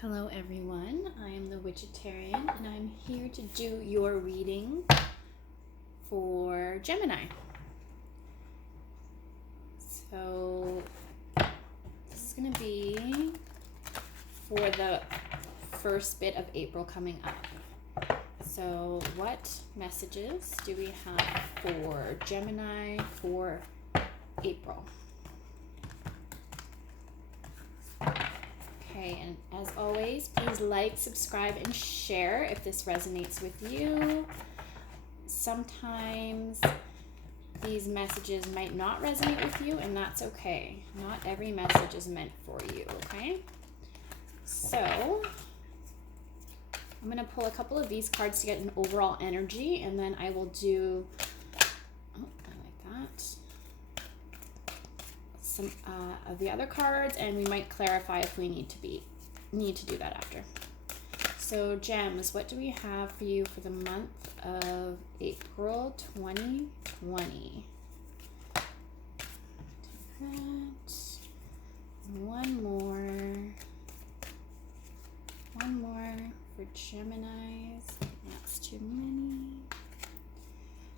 Hello everyone, I am the Thewitchatarian and I'm here to do your reading for Gemini. So this is going to be for the first bit of April coming up. So what messages do we have for Gemini for April? Okay, and as always, please like, subscribe, and share if this resonates with you. Sometimes these messages might not resonate with you, and that's okay. Not every message is meant for you, okay? So, I'm going to pull a couple of these cards to get an overall energy, and then I will do, oh, I like that, some of the other cards, and we might clarify if we need to do that after. So Gems, what do we have for you for the month of April 2020? Take that. One more for Geminis. That's too many.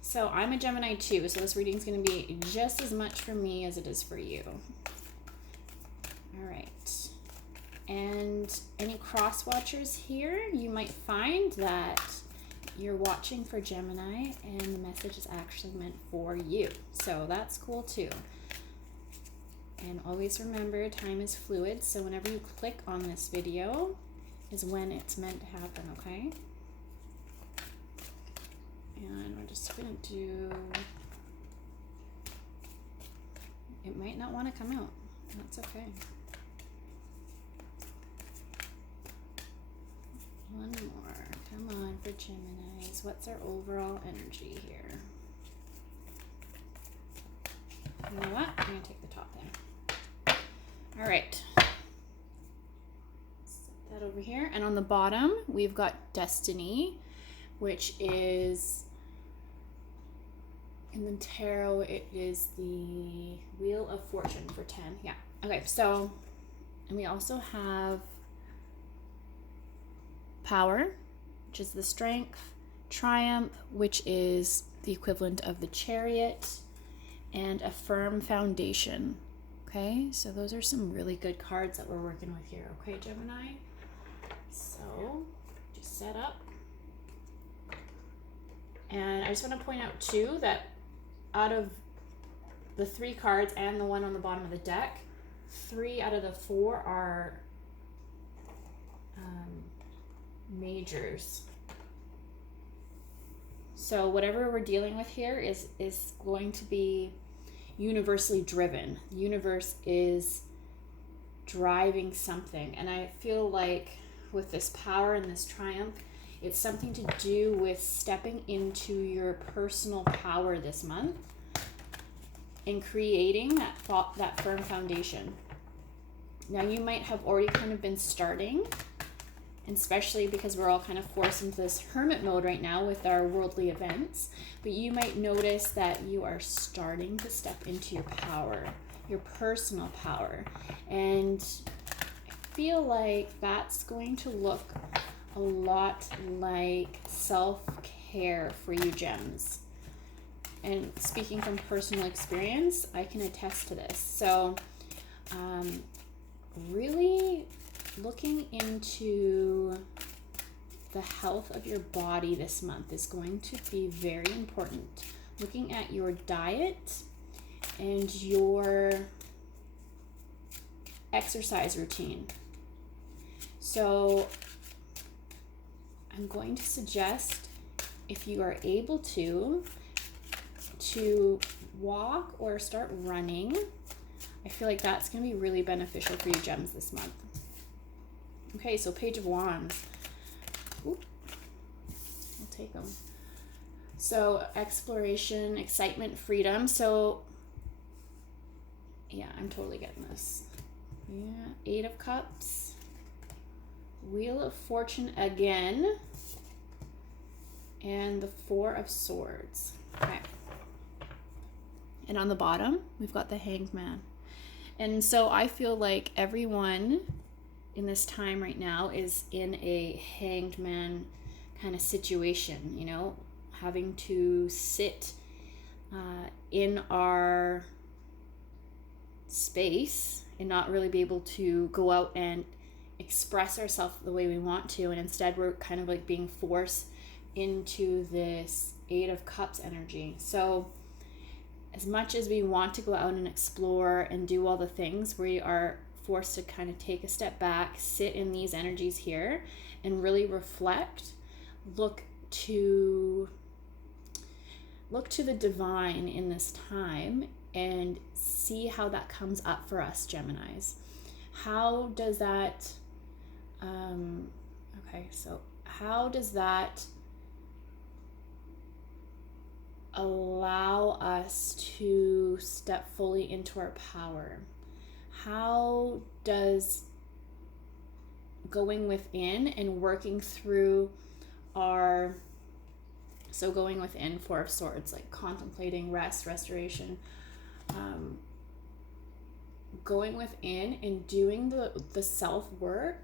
So I'm a Gemini too, so this reading is going to be just as much for me as it is for you. All right. And any cross watchers here, you might find that you're watching for Gemini and the message is actually meant for you. So that's cool too. And always remember, time is fluid, so whenever you click on this video is when it's meant to happen, okay? And we're just going to do, it might not want to come out. That's okay. One more. Come on for Geminis. What's our overall energy here? You know what? I'm going to take the top then. All right. Set that over here. And on the bottom, we've got Destiny, which is, in the tarot, it is the Wheel of Fortune for 10. Yeah. Okay, so, and we also have Power, which is the Strength, Triumph, which is the equivalent of the Chariot, and a Firm Foundation. Okay, so those are some really good cards that we're working with here. Okay, Gemini? So, just set up. And I just want to point out too that out of the 3 cards and the one on the bottom of the deck, 3 out of the 4 are majors. So whatever we're dealing with here is going to be universally driven. The universe is driving something, and I feel like with this Power and this Triumph, it's something to do with stepping into your personal power this month and creating that firm foundation. Now you might have already kind of been starting, especially because we're all kind of forced into this hermit mode right now with our worldly events, but you might notice that you are starting to step into your power, your personal power, and I feel like that's going to look a lot like self-care for you, Gems. And speaking from personal experience, I can attest to this. So really looking into the health of your body this month is going to be very important. Looking at your diet and your exercise routine. So I'm going to suggest, if you are able to walk or start running. I feel like that's going to be really beneficial for you, Gems, this month. Okay, so Page of Wands. Ooh, I'll take them. So exploration, excitement, freedom. So yeah, I'm totally getting this. Yeah, 8 of Cups. Wheel of Fortune again. And the 4 of Swords. Okay. And on the bottom, we've got the Hanged Man. And so I feel like everyone in this time right now is in a hanged man kind of situation, you know, having to sit in our space and not really be able to go out and express ourselves the way we want to, and instead we're kind of like being forced into this Eight of Cups energy. So as much as we want to go out and explore and do all the things, we are forced to kind of take a step back, sit in these energies here, and really reflect, look to the divine in this time and see how that comes up for us, Geminis. How does that how does that allow us to step fully into our power? How does going within and working through going within, Four of Swords, like contemplating, rest, restoration, going within and doing the self-work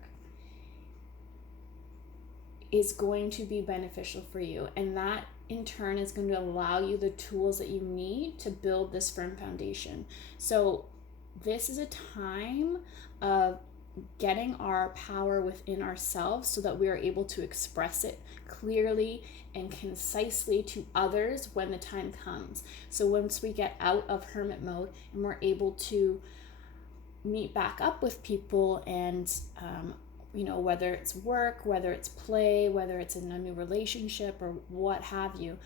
is going to be beneficial for you, and that in turn is going to allow you the tools that you need to build this firm foundation. So this is a time of getting our power within ourselves so that we are able to express it clearly and concisely to others when the time comes. So once we get out of hermit mode and we're able to meet back up with people and whether it's work, whether it's play, whether it's in a new relationship or what have you,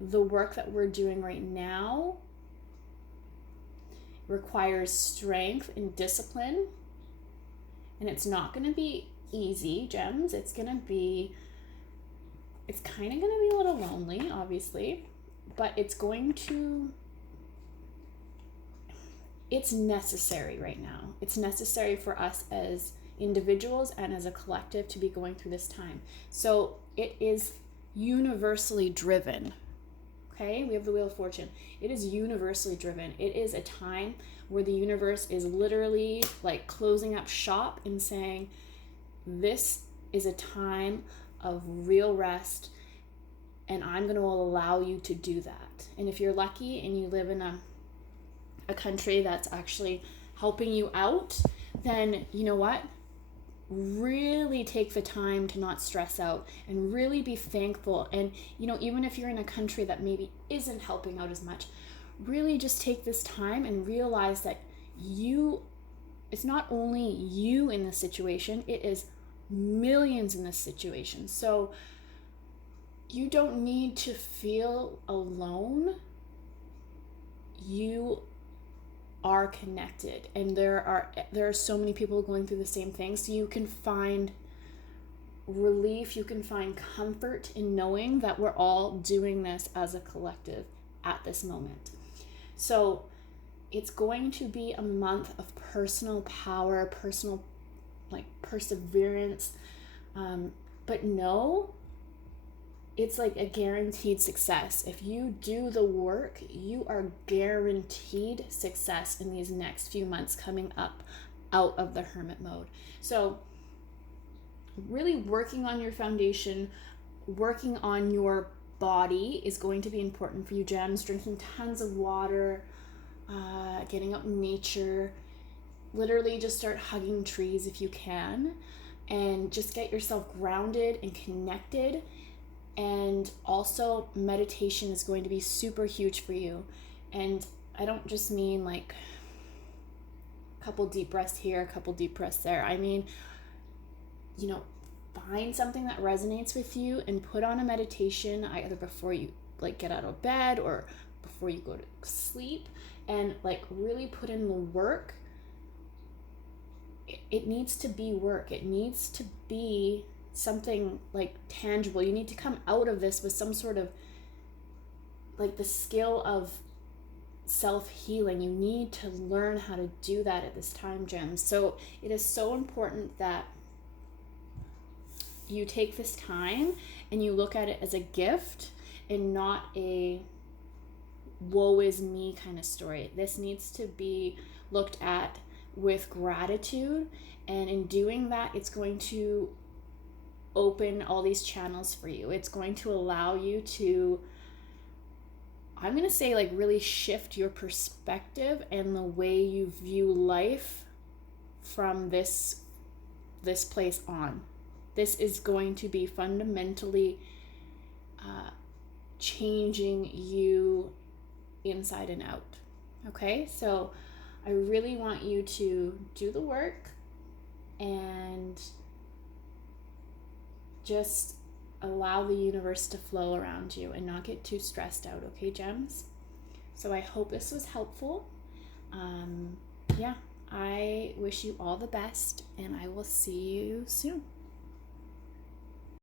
the work that we're doing right now requires strength and discipline, and it's not going to be easy, gems. It's kind of going to be a little lonely, obviously, but it's necessary right now. It's necessary for us as individuals and as a collective to be going through this time. So it is universally driven. Okay, we have the Wheel of Fortune. It is universally driven. It is a time where the universe is literally like closing up shop and saying, this is a time of real rest, and I'm going to allow you to do that. And if you're lucky and you live in a country that's actually helping you out, then you know what? Really take the time to not stress out and really be thankful. And even if you're in a country that maybe isn't helping out as much, really just take this time and realize that it's not only you in this situation, it is millions in this situation. So you don't need to feel alone. You are connected, and there are so many people going through the same thing, so you can find relief, you can find comfort in knowing that we're all doing this as a collective at this moment. So it's going to be a month of personal power, personal perseverance, but no, it's like a guaranteed success. If you do the work, you are guaranteed success in these next few months coming up out of the hermit mode. So really working on your foundation, working on your body is going to be important for you, gems. Drinking tons of water, getting out in nature, literally just start hugging trees if you can, and just get yourself grounded and connected. And also meditation is going to be super huge for you. And I don't just mean like a couple deep breaths here, a couple deep breaths there. I mean, find something that resonates with you and put on a meditation either before you get out of bed or before you go to sleep, and really put in the work. It needs to be work. It needs to be something tangible. You need to come out of this with some sort of the skill of self-healing. You need to learn how to do that at this time, gems. So it is so important that you take this time and you look at it as a gift and not a woe is me kind of story. This needs to be looked at with gratitude. And in doing that, it's going to open all these channels for you. It's going to allow you to, I'm going to say, like, really shift your perspective and the way you view life from this place on. This is going to be fundamentally changing you inside and out. Okay, so I really want you to do the work and just allow the universe to flow around you and not get too stressed out. Okay, gems? So I hope this was helpful. Yeah, I wish you all the best, and I will see you soon.